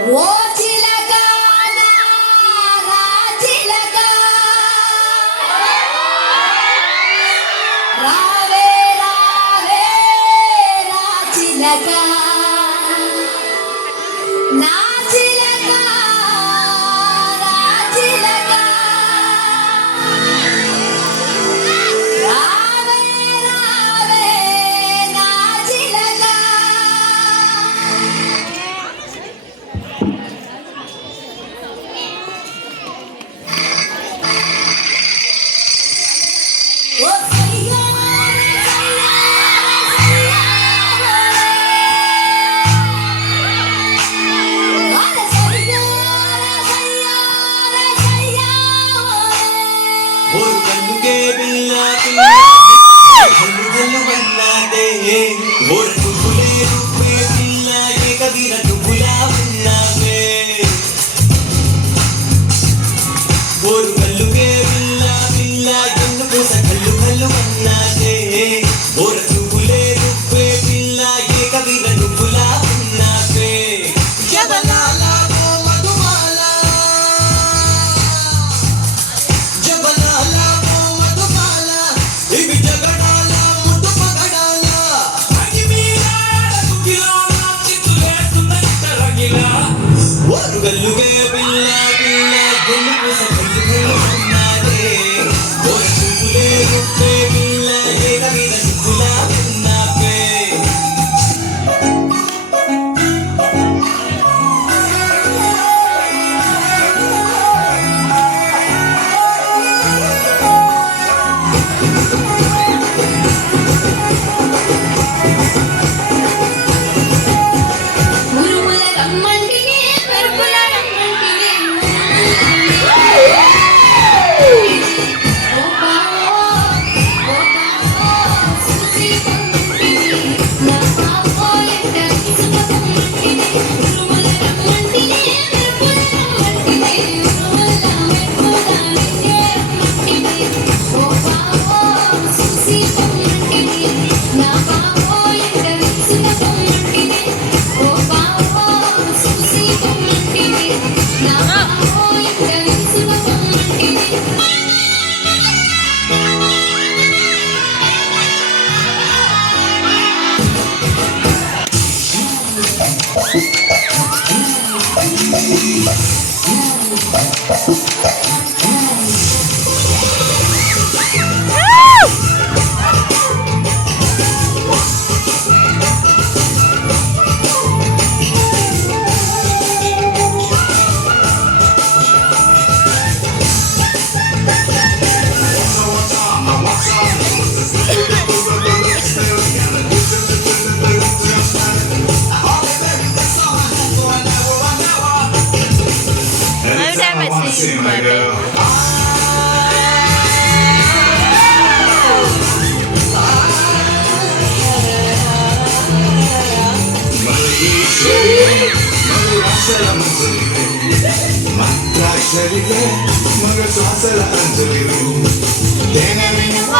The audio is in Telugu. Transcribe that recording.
ఓ చిలక నా చిలక రావే రావే రా చిలక నా చిలక రా చిలక రావే రావే నా చిలక ఓ సయ్యా సయ్యా సయ్యా అరే సయ్యా సయ్యా సయ్యా और कल्लू के बिल्ला पिल्ला कल्लू कल्लू बन्ना दे और टुकुले रुपे पिल्ला ये कबीरा टुकुला बन्ना दे और कल्लू के बिल्ला पिल्ला जन्नू को सा कल्लू कल्लू बन्ना दे और टुकुले रुपे पिल्ला ये कबीरा टुकुला बन्ना दे जबलाला वो मधुमाला जबलाला वो मधुमाला इबी जगडाला मुट्टु पगडाला अगिमीरा तुकिलाला चितुले सुनंत रगिला और गल्लू के बिल्ला पिल्ला जन्नू को सा कल्लू कल्लू बन्ना दे और टुकुले रुपे पिल्ला ये कबीरा टुकुला बन्ना दे ఉరుముల రమ్మంటిని మెరుపుల రమ్మంటిని ఓ బావో చూసి పంపిని నా పాపో ఎంట ఇసుమంటిని ఉరుముల రమ్మంటిని మెరుపుల రమ్మంటిని ఉరుముల మెరుపుల రమ్మంటిని ఓ బావో చూసి పంపిని నా పాపో ఎంట ఇసుమంటిని ఓ బావో చూసి పంపిని నా పాపో ఎంట ఇసుమంటిని Every time I see you, my girl. ಮಂತ್ರಾಕ್ಷರಿಗೆ ಮಗ ಶ್ವಾಸಲ ಅಂಜಲಿರು ತೇನೆ ಮಿನುವ